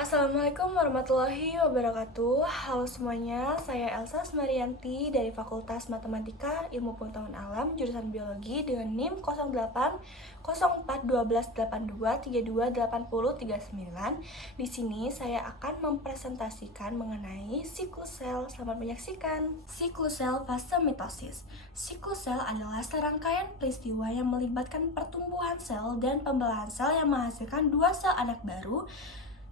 Assalamualaikum warahmatullahi wabarakatuh. Halo semuanya, saya Elsa Smarianti dari Fakultas Matematika Ilmu Pengetahuan Alam jurusan Biologi dengan NIM 08 04 12 82 32 80 39. Di sini saya akan mempresentasikan mengenai siklus sel. Selamat menyaksikan. Siklus sel fase mitosis. Siklus sel adalah serangkaian peristiwa yang melibatkan pertumbuhan sel dan pembelahan sel yang menghasilkan dua sel anak baru.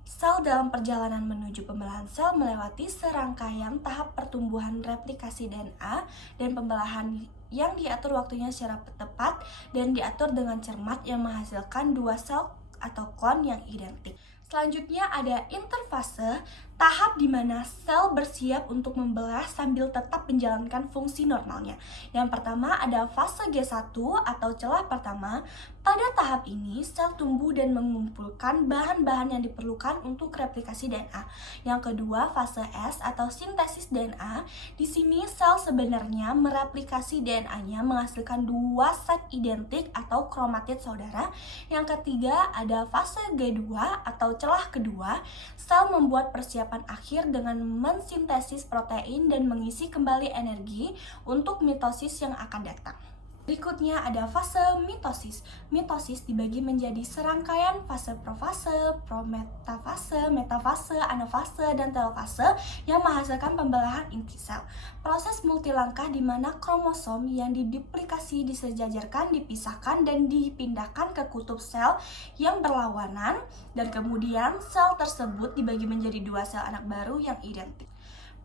Sel dalam perjalanan menuju pembelahan sel melewati serangkaian tahap pertumbuhan replikasi DNA dan pembelahan yang diatur waktunya secara tepat dan diatur dengan cermat yang menghasilkan dua sel atau klon yang identik. Selanjutnya ada interfase, tahap di mana sel bersiap untuk membelah sambil tetap menjalankan fungsi normalnya. Yang pertama ada fase G1 atau celah pertama. Pada tahap ini, sel tumbuh dan mengumpulkan bahan-bahan yang diperlukan untuk replikasi DNA. Yang kedua, fase S atau sintesis DNA. Di sini sel sebenarnya mereplikasi DNA-nya menghasilkan dua set identik atau kromatid saudara. Yang ketiga, ada fase G2 atau celah kedua. Sel membuat persiapan akhir dengan mensintesis protein dan mengisi kembali energi untuk mitosis yang akan datang. Berikutnya ada fase mitosis. Mitosis dibagi menjadi serangkaian fase profase, prometafase, metafase, anafase, dan telofase yang menghasilkan pembelahan inti sel. Proses multilangkah di mana kromosom yang diduplikasi disejajarkan, dipisahkan, dan dipindahkan ke kutub sel yang berlawanan, dan kemudian sel tersebut dibagi menjadi dua sel anak baru yang identik.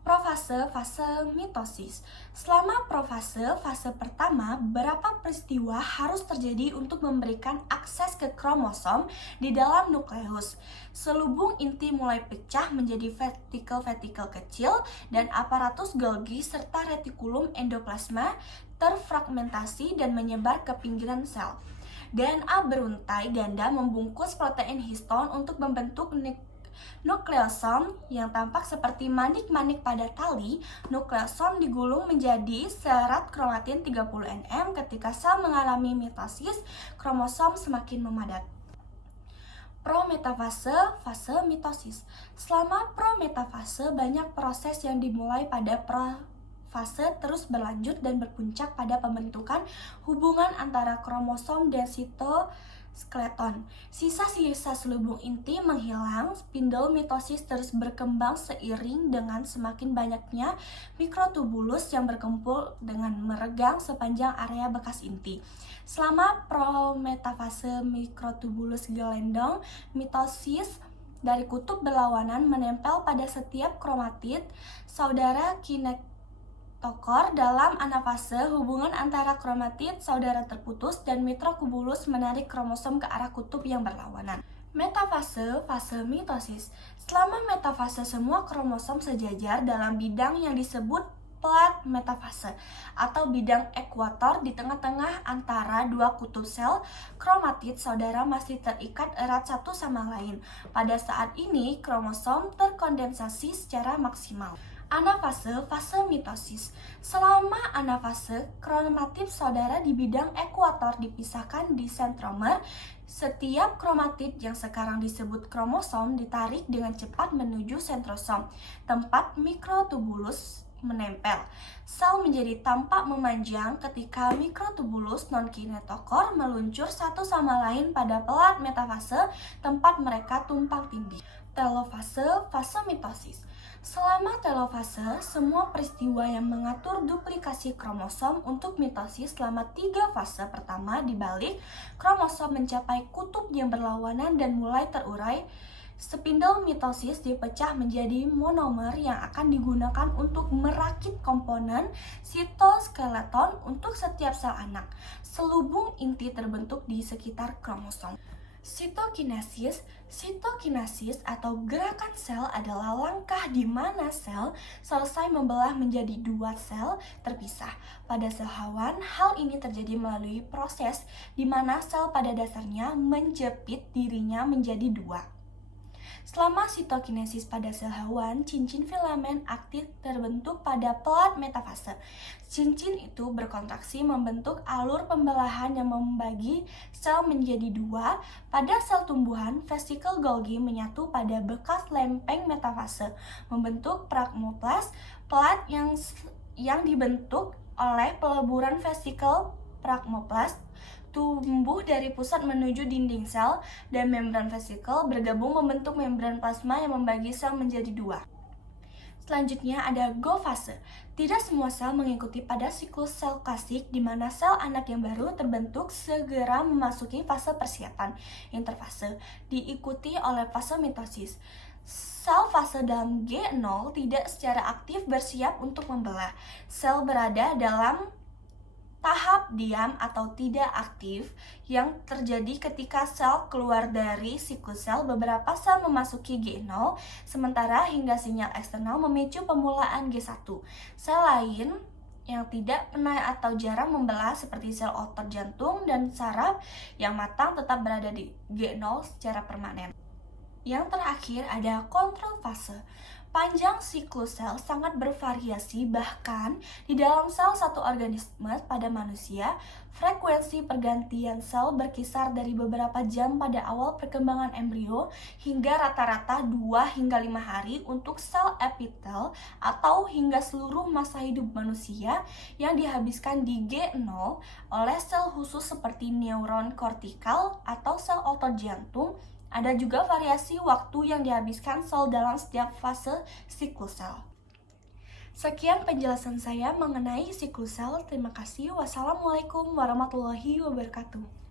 Profase fase mitosis. Selama profase fase pertama, berapa peristiwa harus terjadi untuk memberikan akses ke kromosom di dalam nukleus. Selubung inti mulai pecah menjadi vetikel-vetikel kecil dan aparatus Golgi serta retikulum endoplasma terfragmentasi dan menyebar ke pinggiran sel. DNA beruntai ganda membungkus protein histon untuk membentuk nukleosom yang tampak seperti manik-manik pada tali. Nukleosom digulung menjadi serat kromatin 30 nm. Ketika sel mengalami mitosis, kromosom semakin memadat. Prometafase, fase mitosis. Selama prometafase, banyak proses yang dimulai pada fase terus berlanjut dan berpuncak pada pembentukan hubungan antara kromosom dan sitoskeleton. Sisa-sisa selubung inti menghilang, spindel mitosis terus berkembang seiring dengan semakin banyaknya mikrotubulus yang berkumpul dengan meregang sepanjang area bekas inti. Selama prometafase, mikrotubulus gelendong mitosis dari kutub berlawanan menempel pada setiap kromatid saudara kinetokor. Dalam anafase, hubungan antara kromatid saudara terputus dan mikrotubulus menarik kromosom ke arah kutub yang berlawanan. Metafase, fase mitosis. Selama metafase, semua kromosom sejajar dalam bidang yang disebut plat metafase atau bidang ekuator. Di tengah-tengah antara dua kutub sel, kromatid saudara masih terikat erat satu sama lain. Pada saat ini, kromosom terkondensasi secara maksimal. Anafase, fase mitosis. Selama anafase, kromatid saudara di bidang ekuator dipisahkan di sentromer. Setiap kromatid yang sekarang disebut kromosom ditarik dengan cepat menuju sentrosom, tempat mikrotubulus menempel. Sel menjadi tampak memanjang ketika mikrotubulus non-kinetokor meluncur satu sama lain pada pelat metafase, tempat mereka tumpang tindih. Telofase, fase mitosis. Selama telofase, semua peristiwa yang mengatur duplikasi kromosom untuk mitosis selama 3 fase pertama dibalik, kromosom mencapai kutub yang berlawanan dan mulai terurai. Spindel mitosis dipecah menjadi monomer yang akan digunakan untuk merakit komponen sitoskeleton untuk setiap sel anak. Selubung inti terbentuk di sekitar kromosom. Sitokinesis atau gerakan sel adalah langkah di mana sel selesai membelah menjadi dua sel terpisah. Pada sel hewan, hal ini terjadi melalui proses di mana sel pada dasarnya menjepit dirinya menjadi dua. Selama sitokinesis pada sel hewan, cincin filamen aktif terbentuk pada pelat metafase. Cincin itu berkontraksi membentuk alur pembelahan yang membagi sel menjadi dua. Pada sel tumbuhan, vesikel Golgi menyatu pada bekas lempeng metafase, membentuk pragmoplas. Pelat yang dibentuk oleh peleburan vesikel pragmoplas tumbuh dari pusat menuju dinding sel, dan membran vesikel bergabung membentuk membran plasma yang membagi sel menjadi dua. Selanjutnya ada Go fase. Tidak semua sel mengikuti pada siklus sel klasik di mana sel anak yang baru terbentuk segera memasuki fase persiapan, interfase, diikuti oleh fase mitosis. Sel fase dalam G0 tidak secara aktif bersiap untuk membelah. Sel berada dalam tahap diam atau tidak aktif yang terjadi ketika sel keluar dari siklus sel. Beberapa sel memasuki G0, sementara hingga sinyal eksternal memicu pemulaan G1. Sel lain yang tidak pernah atau jarang membelah seperti sel otot jantung dan saraf yang matang tetap berada di G0 secara permanen. Yang terakhir ada kontrol fase. Panjang siklus sel sangat bervariasi, bahkan di dalam sel satu organisme pada manusia, frekuensi pergantian sel berkisar dari beberapa jam pada awal perkembangan embrio hingga rata-rata 2 hingga 5 hari untuk sel epitel, atau hingga seluruh masa hidup manusia yang dihabiskan di G0 oleh sel khusus seperti neuron kortikal atau sel otot jantung. Ada juga variasi waktu yang dihabiskan sel dalam setiap fase siklus sel. Sekian penjelasan saya mengenai siklus sel. Terima kasih. Wassalamualaikum warahmatullahi wabarakatuh.